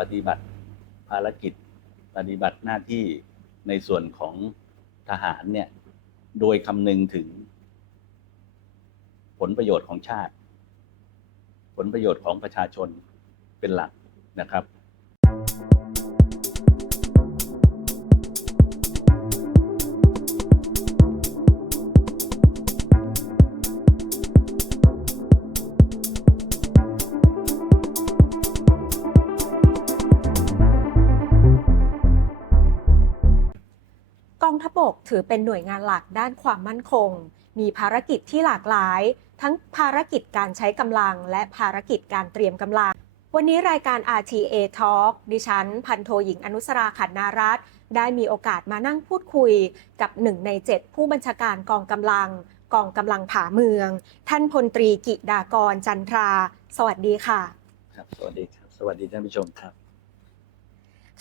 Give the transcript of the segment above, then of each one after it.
ปฏิบัติภารกิจ ปฏิบัติหน้าที่ในส่วนของทหารเนี่ย โดยคำนึงถึง ผลประโยชน์ของชาติ ผลประโยชน์ของประชาชนเป็นหลักนะครับ ทัพบกถือเป็นหน่วยงานหลักด้านความมั่นคง มีภารกิจที่หลากหลาย ทั้งภารกิจการใช้กำลัง และภารกิจการเตรียมกำลัง วันนี้รายการ RTA Talk ดิฉัน พันโทหญิงอนุสราขันนารัตได้มีโอกาสมานั่งพูดคุยกับหนึ่งในเจ็ดผู้บัญชาการกองกำลัง กองกำลังผาเมือง ท่านพลตรีกิดากรจันทรา สวัสดีค่ะ ครับ สวัสดีครับ สวัสดีท่านผู้ชมครับ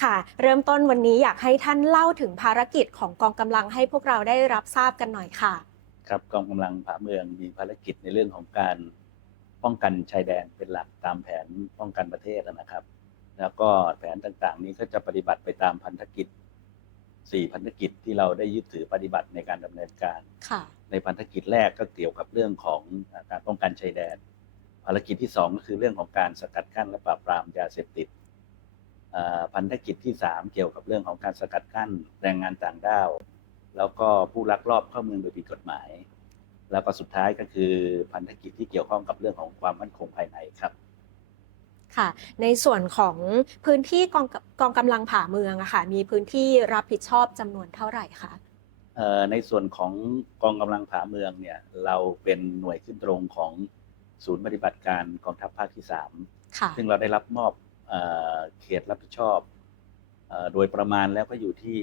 ค่ะ เริ่มต้นวันนี้อยากให้ท่านเล่าถึงภารกิจของกองกำลังให้พวกเราได้รับทราบกันหน่อยค่ะ ครับกองกำลังผาเมืองมีภารกิจในเรื่องของการป้องกันชายแดนเป็นหลักตามแผนป้องกันประเทศนะครับ แล้วก็แผนต่างๆ นี้ก็จะปฏิบัติไปตามพันธกิจสี่พันธกิจที่เราได้ยึดถือปฏิบัติในการดำเนินการค่ะในพันธกิจแรกก็เกี่ยวกับเรื่องของการป้องกันชายแดน ภารกิจที่สองก็คือเรื่องของการสกัดกั้นและปราบปรามยาเสพติดอ่า พันธกิจที่สามเกี่ยวกับเรื่องของการสกัดกั้นแรงงานต่างด้าว แล้วก็ผู้ลักลอบเข้าเมืองโดยผิดกฎหมาย แล้วก็สุดท้ายก็คือพันธกิจที่เกี่ยวข้องกับเรื่องของความมั่นคงภายในครับค่ะในส่วนของพื้นที่กองกองกำลังผาเมืองอะค่ะมีพื้นที่รับผิดชอบจำนวนเท่าไหร่คะเอ่อในส่วนของกองกำลังผาเมืองเนี่ยเราเป็นหน่วยขึ้นตรงของศูนย์ปฏิบัติการกองทัพภาคที่สามค่ะซึ่งเราได้รับมอบ เอ่อเขตรับผิดชอบเอ่อโดยประมาณแล้วก็อยู่ที่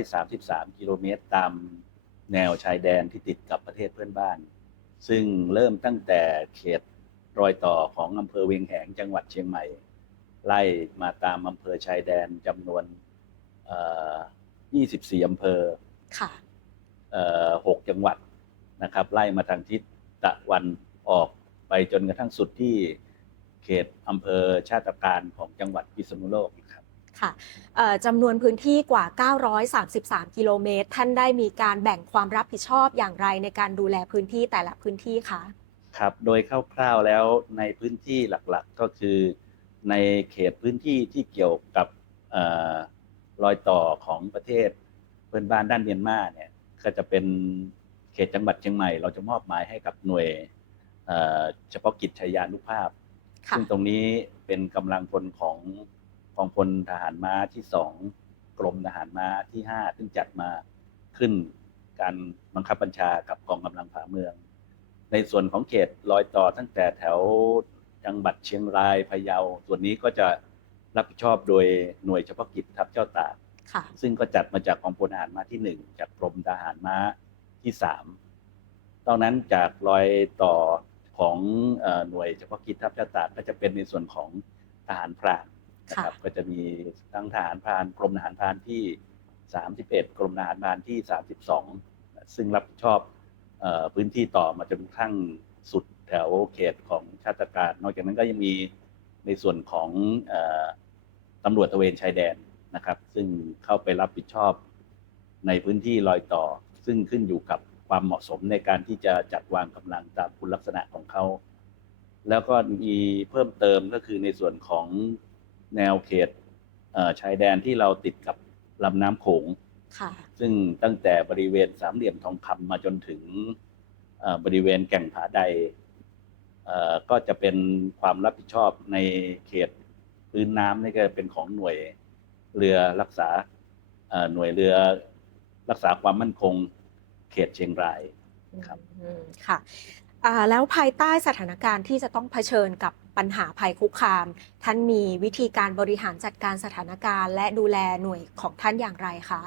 933 กิโลเมตร ตามแนวชายแดนที่ติดกับประเทศเพื่อนบ้าน ซึ่งเริ่มตั้งแต่เขตรอยต่อของอำเภอเวียงแหงจังหวัดเชียงใหม่ ไล่มาตามอำเภอชายแดนจำนวนเอ่อ24 อำเภอค่ะเอ่อหกจังหวัดนะครับ ไล่มาทางทิศตะวันออกไปจนกระทั่งสุดที่ เขตอำเภอชาติการของจังหวัดพิษณุโลกครับค่ะเอ่อจำนวนพื้นที่กว่า 933 กิโลเมตร ท่านได้มีการแบ่งความรับผิดชอบอย่างไรในการดูแลพื้นที่แต่ละพื้นที่คะครับโดยคร่าวๆแล้วในพื้นที่หลักๆก็คือ ในเขตพื้นที่ที่เกี่ยวกับเออรอยต่อของประเทศเพื่อนบ้านด้านเมียนมาเนี่ยก็จะเป็นเขตจังหวัดเชียงใหม่ เราจะมอบหมายให้กับหน่วยเอ่อเฉพาะกิจชายานุภาพค่ะ ซึ่งตรงนี้เป็นกำลังพลของกองพลทหารม้าที่สองกรมทหารม้าที่ห้าซึ่งจัดมาขึ้นการบังคับบัญชากับกองกำลังผาเมือง ในส่วนของเขตรอยต่อตั้งแต่แถวจังหวัดเชียงรายพะเยา ส่วนนี้ก็จะรับผิดชอบโดยหน่วยเฉพาะกิจทัพเจ้าตากค่ะซึ่งก็จัดมาจากกองพลทหารม้าที่หนึ่งจากกรมทหารม้าที่สามตอนนั้นจากรอยต่อ ของเอ่อหน่วยเฉพาะกิจทัพเจ้าตากก็จะเป็นในส่วนของทหารพรานนะครับค่ะก็จะมีทั้งทหารพรานกรมทหารพรานที่ 31 กรมทหารพรานที่ 32 ซึ่งรับผิดชอบเออพื้นที่ต่อมาจนกระทั่งสุดแถวเขตของชาติการ นอกจากนั้นก็ยังมีในส่วนของเออตำรวจตระเวนชายแดนนะครับ ซึ่งเข้าไปรับผิดชอบในพื้นที่รอยต่อ ซึ่งขึ้นอยู่กับ ความเหมาะสมในการที่จะจัดวางกำลังตามคุณลักษณะของเขา แล้วก็มีเพิ่มเติมก็คือในส่วนของแนวเขตเอ่อชายแดนที่เราติดกับลำน้ำโขงค่ะซึ่งตั้งแต่บริเวณสามเหลี่ยมทองคำมาจนถึงเอ่อบริเวณแก่งผาใดเอ่อก็จะเป็นความรับผิดชอบในเขตพื้นน้ำนี่ก็เป็นของหน่วยเรือรักษาเอ่อหน่วยเรือรักษาความมั่นคง เขตเชียงราย ครับ อืมค่ะอ่าแล้วภายใต้สถานการณ์ที่จะต้องเผชิญกับปัญหาภัยคุกคาม ท่านมีวิธีการบริหารจัดการสถานการณ์ และดูแลหน่วยของท่านอย่างไรคะ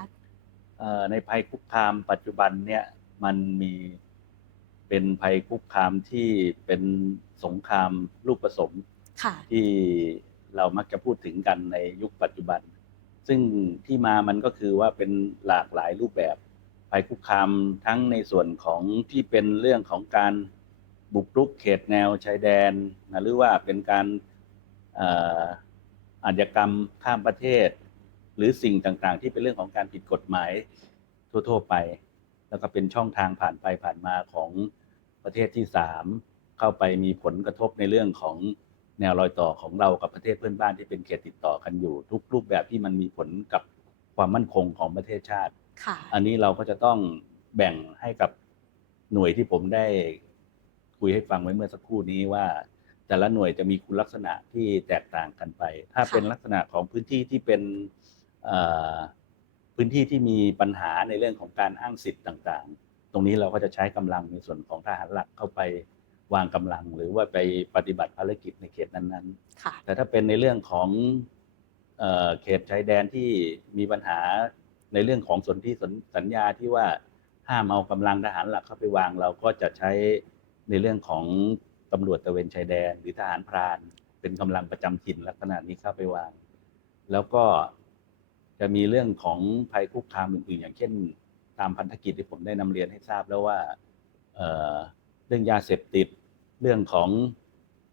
เอ่อในภัยคุกคามปัจจุบันเนี่ยมันมีเป็นภัยคุกคามที่เป็นสงครามลูกผสมค่ะ ที่เรามักจะพูดถึงกันในยุคปัจจุบัน ซึ่งที่มามันก็คือว่าเป็นหลากหลายรูปแบบ ภัยคุกคามทั้งในส่วนของที่เป็นเรื่องของการบุกรุกเขตแนวชายแดนนะหรือว่าเป็นการเอ่ออาชญากรรมข้ามประเทศ หรือสิ่งต่างๆ ที่เป็นเรื่องของการผิดกฎหมายทั่วๆไป แล้วก็เป็นช่องทางผ่านไปผ่านมาของประเทศที่สามเข้าไปมีผลกระทบในเรื่องของแนวรอยต่อของเรากับประเทศเพื่อนบ้านที่เป็นเขตติดต่อกันอยู่ ทุกรูปแบบที่มันมีผลกับความมั่นคงของประเทศชาติ ค่ะอันนี้เราก็จะต้องแบ่งให้กับหน่วยที่ผมได้คุยให้ฟังไว้เมื่อสักครู่นี้ว่า แต่ละหน่วยจะมีคุณลักษณะที่แตกต่างกันไป ถ้าค่ะเป็นลักษณะของพื้นที่ที่เป็นเอ่อพื้นที่ที่มีปัญหาในเรื่องของการอ้างสิทธิ์ต่างๆ ตรงนี้เราก็จะใช้กำลังในส่วนของทหารหลักเข้าไปวางกำลัง หรือว่าไปปฏิบัติภารกิจในเขตนั้นๆค่ะแต่ถ้าเป็นในเรื่องของเอ่อเขตชายแดนที่มีปัญหา ในเรื่องของสนธิสัญสัญญาที่ว่าห้ามเอากำลังทหารหลักเข้าไปวาง เราก็จะใช้ในเรื่องของตำรวจตะเวนชายแดน หรือทหารพราน เป็นกำลังประจำถิ่นลักษณะนี้เข้าไปวาง แล้วก็จะมีเรื่องของภัยคุกคามอื่นๆอย่างเช่น ตามพันธกิจที่ผมได้นำเรียนให้ทราบแล้วว่าเเรื่องยาเสพติดเรื่องของ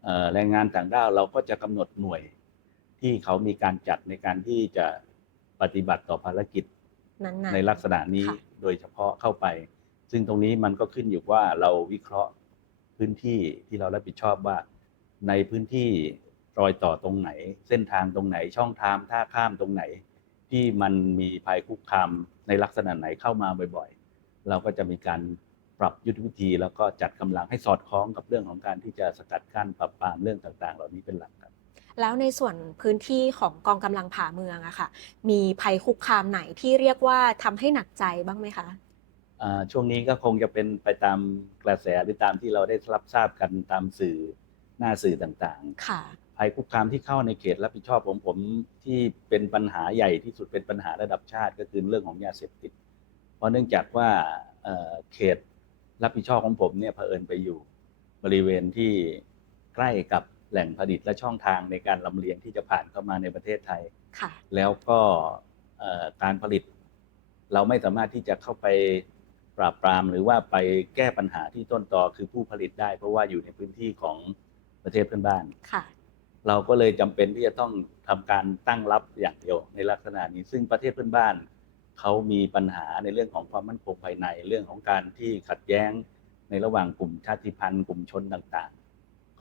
ออแรงงานต่างด้าวเราก็จะกำหนดหน่วยที่เขามีการจัดในการที่จะปฏิบัติต่อภารกิจ ในลักษณะนี้ค่ะโดยเฉพาะเข้าไป ซึ่งตรงนี้มันก็ขึ้นอยู่ว่าเราวิเคราะห์พื้นที่ที่เรารับผิดชอบว่า ในพื้นที่รอยต่อตรงไหน เส้นทางตรงไหนช่องทางท่าข้ามตรงไหน ที่มันมีภัยคุกคามในลักษณะไหนเข้ามาบ่อยๆ เราก็จะมีการปรับยุทธวิธี แล้วก็จัดกำลังให้สอดคล้องกับเรื่องของการที่จะสกัดกั้นปราบปรามเรื่องต่างๆ เหล่านี้เป็นหลักครับ แล้วในส่วนพื้นที่ของกองกำลังผ่าเมืองอะค่ะ มีภัยคุกคามไหนที่เรียกว่าทำให้หนักใจบ้างไหมคะอ่าช่วงนี้ก็คงจะเป็นไปตามกระแสหรือตามที่เราได้รับทราบกันตามสื่อหน้าสื่อต่างค่ะๆภัยคุกคามที่เข้าในเขตรับผิดชอบของผมที่เป็นปัญหาใหญ่ที่สุดเป็นปัญหาระดับชาติก็คือเรื่องของยาเสพติด เพราะเนื่องจากว่าเอ่อเขตรับผิดชอบของผมเนี่ยเผอิญไปอยู่บริเวณที่ใกล้กับ แหล่งผลิตและช่องทางในการลำเลียงที่จะผ่านเข้ามาในประเทศไทย ค่ะ แล้วก็เอ่อการผลิต เราไม่สามารถที่จะเข้าไปปราบปรามหรือว่าไปแก้ปัญหาที่ต้นตอคือผู้ผลิตได้ เพราะว่าอยู่ในพื้นที่ของประเทศเพื่อนบ้าน ค่ะ เราก็เลยจำเป็นที่จะต้องทำการตั้งรับอย่างเดียวในลักษณะนี้ ซึ่งประเทศเพื่อนบ้านเขามีปัญหาในเรื่องของความมั่นคงภายในเรื่องของการที่ขัดแย้งในระหว่างกลุ่มชาติพันธุ์กลุ่มชนต่างๆ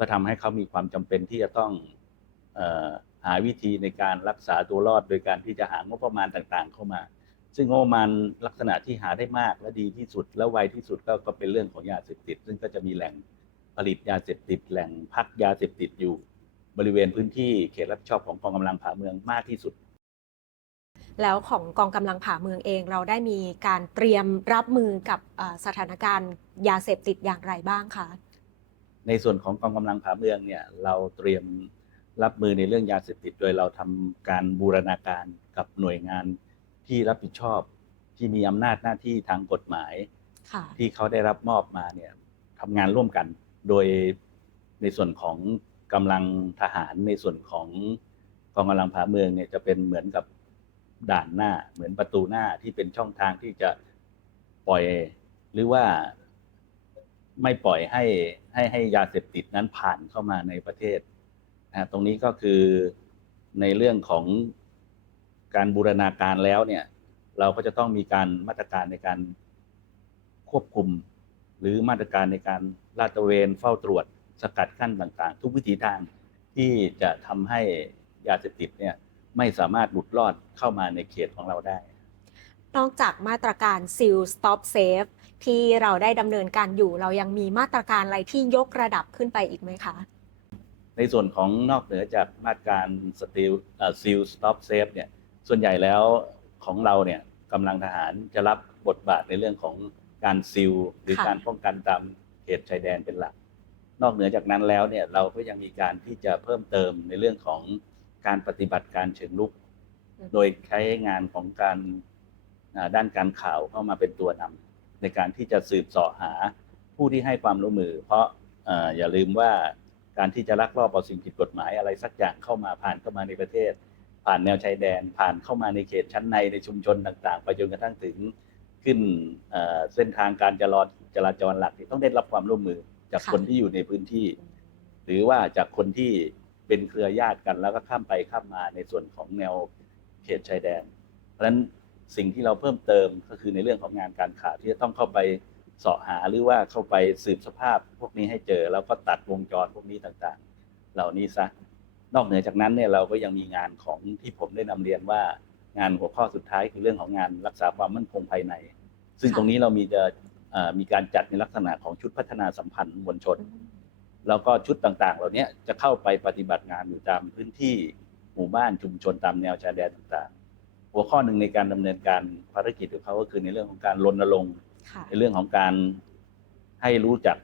ก็ทำให้เขามีความจำเป็นที่จะต้องออหาวิธีในการรักษาตัวรอด โดยการที่จะหางบประมาณต่างๆ เข้ามา ซึ่งงบประมาณลักษณะที่หาได้มากและดีที่สุด และไวที่สุดก็ก็เป็นเรื่องของยาเสพติด ซึ่งก็จะมีแหล่งผลิตยาเสพติด แหล่งพักยาเสพติดอยู่ บริเวณพื้นที่เขตรับผิดชอบของกองกำลังผาเมืองมากที่สุดแล้วของกองกำลังผ่าเมืองเองเราได้มีการเตรียมรับมือกับสถานการณ์ยาเสพติดอย่างไรบ้างคะ ในส่วนของกองกำลังผาเมืองเนี่ยเราเตรียมรับมือในเรื่องยาเสพติด โดยเราทำการบูรณาการกับหน่วยงานที่รับผิดชอบ ที่มีอำนาจหน้าที่ทางกฎหมายที่เขาได้รับมอบมาเนี่ยทำงานร่วมกัน โดยในส่วนของกำลังทหารในส่วนของกองกำลังผาเมืองเนี่ยจะเป็นเหมือนกับด่านหน้า เหมือนประตูหน้าที่เป็นช่องทางที่จะปล่อยหรือว่า ไม่ปล่อยให้ให้ให้ยาเสพติดนั้นผ่านเข้ามาในประเทศนะตรงนี้ก็คือในเรื่องของการบูรณาการแล้วเนี่ย เราก็จะต้องมีการมาตรการในการควบคุม หรือมาตรการในการลาดตระเวนเฝ้าตรวจสกัดกั้นต่างๆ ทุกวิถีทางที่จะทำให้ยาเสพติดเนี่ยไม่สามารถหลุดรอดเข้ามาในเขตของเราได้ นอกจากมาตรการ Seal Stop Safe ที่เราได้ดำเนินการอยู่ เรายังมีมาตรการอะไรที่ยกระดับขึ้นไปอีกไหมคะ ในส่วนของนอกเหนือจากมาตรการสติลซิลสต็อปเซฟเนี่ยส่วนใหญ่แล้วของเราเนี่ยกำลังทหารจะรับบทบาทในเรื่องของการซิลหรือค่ะการป้องกันตามเขตชายแดนเป็นหลัก นอกเหนือจากนั้นแล้วเนี่ยเราก็ยังมีการที่จะเพิ่มเติมในเรื่องของการปฏิบัติการเชิงลุก โดยใช้งานของการอ่าด้านการข่าวเข้ามาเป็นตัวนำ ในการที่จะสืบสาะหาผู้ที่ให้ความร่วมมือ เพราะออย่าลืมว่าการที่จะลักลอบเอาสิ่งผิดกฎหมายอะไรสักอย่างเข้ามาผ่านเข้ามาในประเทศ ผ่านแนวชายแดน ผ่านเข้ามาในเขตชั้นในในชุมชนต่างๆไปจนกระทั่งถึงขึ้นเเส้นทางการจราจราจรหลักที่ต้องได้รับความร่วมมือจากคนที่อยู่ในพื้นที่ หรือว่าจากคนที่เป็นเครือญาติกันแล้วก็ข้ามไปข้ามมาในส่วนของแนวเขตชายแดน เพราะฉะนั้น สิ่งที่เราเพิ่มเติมก็คือในเรื่องของงานการข่าวที่จะต้องเข้าไปเสาะหาหรือว่าเข้าไปสืบสภาพพวกนี้ให้เจอ แล้วก็ตัดวงจรพวกนี้ต่างๆ เหล่านี้ซะนอกเหนือจากนั้นเนี่ยเราก็ยังมีงานของที่ผมได้นำเรียนว่า งานหัวข้อสุดท้ายคือเรื่องของงานรักษาความมั่นคงภายใน ซึ่งตรงนี้เรามีจะมีการจัดในลักษณะของชุดพัฒนาสัมพันธ์มวลชน แล้วก็ชุดต่างๆ เหล่านี้จะเข้าไปปฏิบัติงานอยู่ตามพื้นที่หมู่บ้านชุมชนตามแนวชายแดนต่างๆ หัวข้อหนึ่งในการดำเนินการภารกิจของเขาก็คือในเรื่องของการรณรงค์ค่ะในเรื่องของการให้รู้จัก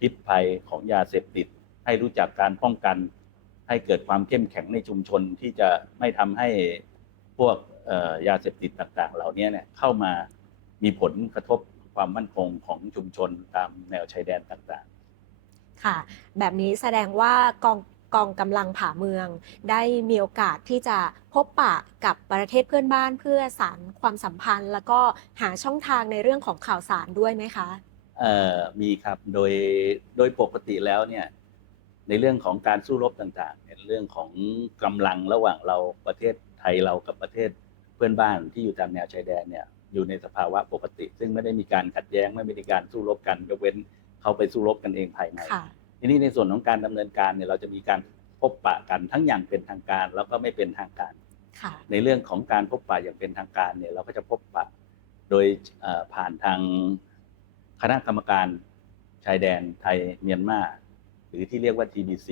พิษภัยของยาเสพติด ให้รู้จักการป้องกัน ให้เกิดความเข้มแข็งในชุมชนที่จะไม่ทำให้พวกเอ่อยาเสพติดต่าง ๆ เหล่านี้เนี่ยเข้ามามีผลกระทบความมั่นคงของชุมชนตามแนวชายแดนต่างค่ะ แบบนี้แสดงว่ากอง กองกำลังผ่าเมือง ได้มีโอกาสที่จะพบปะกับประเทศเพื่อนบ้านเพื่อสานความสัมพันธ์ แล้วก็หาช่องทางในเรื่องของข่าวสารด้วยไหมคะๆเอ่อมีครับโดยโดยปกติแล้วเนี่ยในเรื่องของการสู้รบต่างๆเนี่ยเรื่องของกำลังระหว่างเราประเทศไทยเรากับประเทศเพื่อนบ้านที่อยู่ตามแนวชายแดนเนี่ยอยู่ในสภาวะปกติ ซึ่งไม่ได้มีการขัดแย้งไม่ได้มีการสู้รบกันยกเว้นเขาไปสู้รบกันเองภายในค่ะ ทีนี้ในส่วนของการดำเนินการเนี่ยเราจะมีการพบปะกันทั้งอย่างเป็นทางการแล้วก็ไม่เป็นทางการค่ะในเรื่องของการพบปะอย่างเป็นทางการเนี่ยเราก็จะพบปะโดยเอ่อผ่านทางคณะกรรมการชายแดนไทยเมียนมาหรือที่เรียกว่า TBC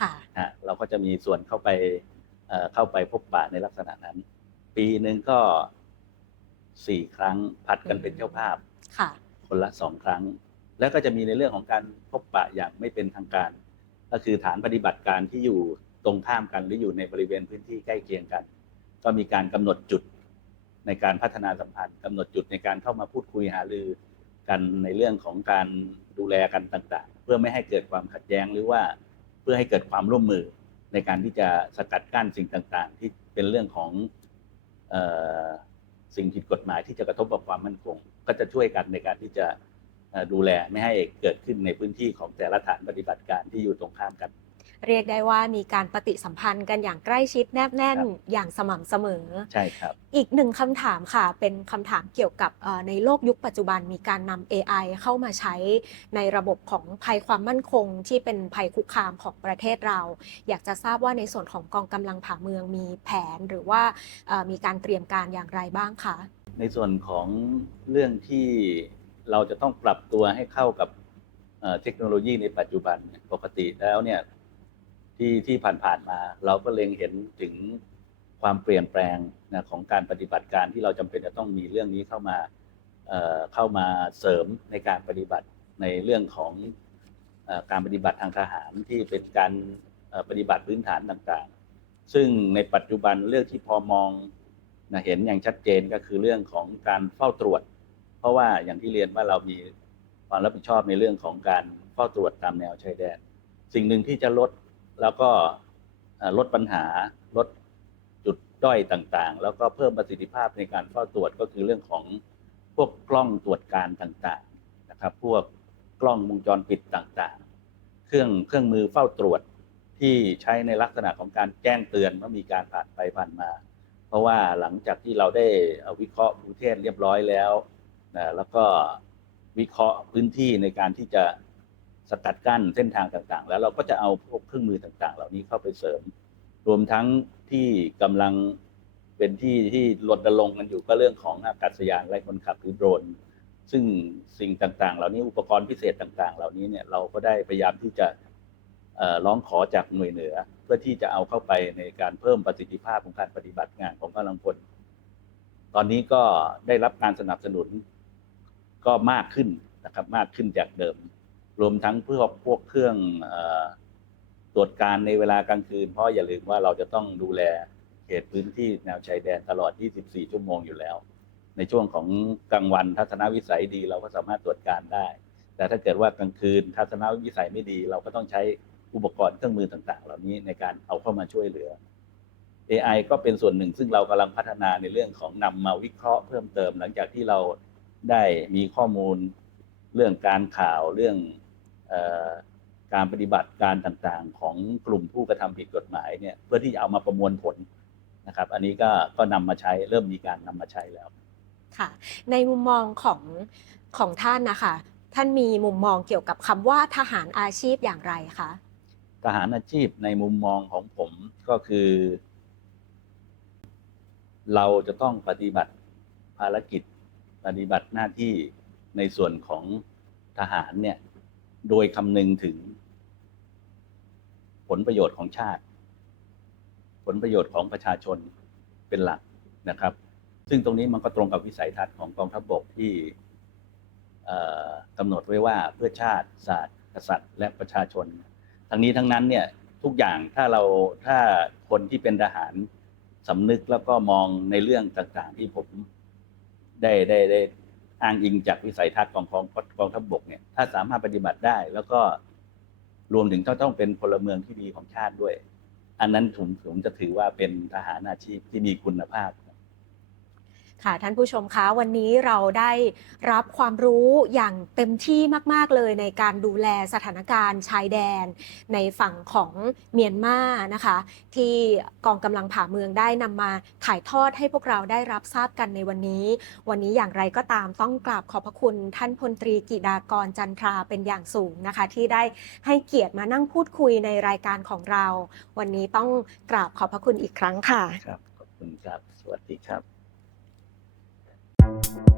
ค่ะฮะเราก็จะมีส่วนเข้าไปเอ่อเข้าไปพบปะในลักษณะนั้น ปีหนึ่งก็สี่ครั้งผัดกันเป็นเจ้าภาพ ค่ะ คนละสองครั้ง แล้วก็จะมีในเรื่องของการพบปะอย่างไม่เป็นทางการ ก็คือฐานปฏิบัติการที่อยู่ตรงข้ามกันหรืออยู่ในบริเวณพื้นที่ใกล้เคียงกัน ก็มีการกำหนดจุดในการพัฒนาสัมพันธ์กำหนดจุดในการเข้ามาพูดคุยหารือกันในเรื่องของการดูแลกันต่างๆ เพื่อไม่ให้เกิดความขัดแย้งหรือว่าเพื่อให้เกิดความร่วมมือในการที่จะสกัดกั้นสิ่งต่างๆ ที่เป็นเรื่องของออสิ่งผิดกฎหมายที่จะกระทบกับความมั่นคง ก็จะช่วยกันในการที่จะ ดูแลไม่ให้เกิดขึ้นในพื้นที่ของแต่ละฐานปฏิบัติการที่อยู่ตรงข้ามกัน เรียกได้ว่ามีการปฏิสัมพันธ์กันอย่างใกล้ชิดแนบแน่นครับอย่างสม่ำเสมอ ใช่ครับ อีกหนึ่งคำถามค่ะ เป็นคำถามเกี่ยวกับเอ่อในโลกยุคปัจจุบันมีการนำ AI เข้ามาใช้ในระบบของภัยความมั่นคงที่เป็นภัยคุกคามของประเทศเรา อยากจะทราบว่าในส่วนของกองกำลังผ่าเมืองมีแผนหรือว่าเอ่อมีการเตรียมการอย่างไรบ้างคะในส่วนของเรื่องที่ เราจะต้องปรับตัวให้เข้ากับเทคโนโลยีในปัจจุบันปกติแล้วเนี่ยที่ที่ผ่านๆมา เราก็เล็งเห็นถึงความเปลี่ยนแปลงนะของการปฏิบัติการที่เราจำเป็นจะต้องมีเรื่องนี้เข้ามาเเข้ามาเสริมในการปฏิบัติในเรื่องของอการปฏิบัติทางทหารที่เป็นการปฏิบัติพื้นฐานต่างๆ ซึ่งในปัจจุบันเรื่องที่พอมองนะเห็นอย่างชัดเจนก็คือเรื่องของการเฝ้าตรวจ ราะว่าอย่างที่เรียนว่าเรามีความรับผิดชอบในเรื่องของการเฝ้าตรวจตามแนวชายแดน สิ่งหนึ่งที่จะลดแล้วก็ลดปัญหาลดจุดด้อยต่างๆ แล้วก็เพิ่มประสิทธิภาพในการเฝ้าตรวจก็คือเรื่องของพวกกล้องตรวจการต่างๆนะครับ พวกกล้องวงจรปิดต่างๆ เครื่องเครื่องมือเฝ้าตรวจที่ใช้ในลักษณะของการแจ้งเตือนว่ามีการผ่านไปผ่านมา เพราะว่าหลังจากที่เราได้วิเคราะห์ภูเทศเรียบร้อยแล้ว นะแล้วก็วิเคราะห์พื้นที่ในการที่จะสกัดกั้นเส้นทางต่างๆ แล้วเราก็จะเอาพวกเครื่องมือต่าง ๆ เหล่านี้เข้าไปเสริม รวมทั้งที่กำลังเป็นที่ที่รณรงค์กันอยู่ก็เรื่องของอากาศยานไร้คนขับหรือโดรนซึ่งสิ่งต่างๆ เหล่านี้อุปกรณ์พิเศษต่าง ๆ เหล่านี้เนี่ยเราก็ได้พยายามที่จะร้องขอจากหน่วยเหนือ เพื่อที่จะเอาเข้าไปในการเพิ่มประสิทธิภาพของการปฏิบัติงานของกำลังพลตอนนี้ก็ได้รับการสนับสนุน ก็มากขึ้นนะครับมากขึ้นจากเดิม รวมทั้งพวกพวกเครื่องอตรวจการในเวลากลางคืน เพราะอย่าลืมว่าเราจะต้องดูแลเขตพื้นที่แนวชายแดนตลอด 24 ชั่วโมงอยู่แล้ว ในช่วงของกลางวันทัศนวิสัยดีเราก็สามารถตรวจการได้ แต่ถ้าเกิดว่ากลางคืนทัศนวิสัยไม่ดี เราก็ต้องใช้อุปกรณ์เครื่องมือต่าง ๆ เหล่านี้ในการเอาเข้ามาช่วยเหลือ AI ก็เป็นส่วนหนึ่งซึ่งเรากำลังพัฒนาในเรื่องของนำมาวิเคราะห์เพิ่มเติม หลังจากที่เรา ได้มีข้อมูลเรื่องการข่าวเรื่องเออกการปฏิบัติการต่างๆ ของกลุ่มผู้กระทำผิดกฎหมายเนี่ยเพื่อที่จะเอามาประมวลผลนะครับ อันนี้ก็ก็นำมาใช้เริ่มมีการนำมาใช้แล้วค่ะ ในมุมมองของของท่านนะคะ ท่านมีมุมมองเกี่ยวกับคำว่าทหารอาชีพอย่างไรคะทหารอาชีพในมุมมองของผมก็คือ เราจะต้องปฏิบัติภารกิจ ปฏิบัติหน้าที่ในส่วนของทหารเนี่ย โดยคำนึงถึง ผลประโยชน์ของชาติ ผลประโยชน์ของประชาชนเป็นหลักนะครับ ซึ่งตรงนี้มันก็ตรงกับวิสัยทัศน์ของกองทัพบกที่กำหนดไว้ว่าเพื่อชาติศาสตร์กษัตริย์ และประชาชน ทั้งนี้ทั้งนั้นเนี่ยทุกอย่างถ้าเราถ้าคนที่เป็นทหารสำนึกแล้วก็มองในเรื่องต่างๆที่ผม ได้ได้ได้อ้างอิงจากวิสัยทัศน์ของกองกองทัพบกเนี่ยถ้าสามารถปฏิบัติได้ แล้วก็รวมถึงต้องต้องเป็นพลเมืองที่ดีของชาติด้วย อันนั้นผมผมจะถือว่าเป็นทหารอาชีพที่มีคุณภาพ ค่ะท่านผู้ชมคะวันนี้เราได้รับความรู้อย่างเต็มที่มาก ๆ เลยในการดูแลสถานการณ์ชายแดน ในฝั่งของเมียนมานะคะ ที่กองกำลังผ่าเมืองได้นำมาถ่ายทอดให้พวกเราได้รับทราบกันในวันนี้ วันนี้อย่างไรก็ตามต้องกราบขอบพระคุณท่านพลตรีกิดากรจันทราเป็นอย่างสูงนะคะ ที่ได้ให้เกียรติมานั่งพูดคุยในรายการของเรา วันนี้ต้องกราบขอบพระคุณอีกครั้งค่ะครับขอบคุณครับสวัสดีครับ Thank you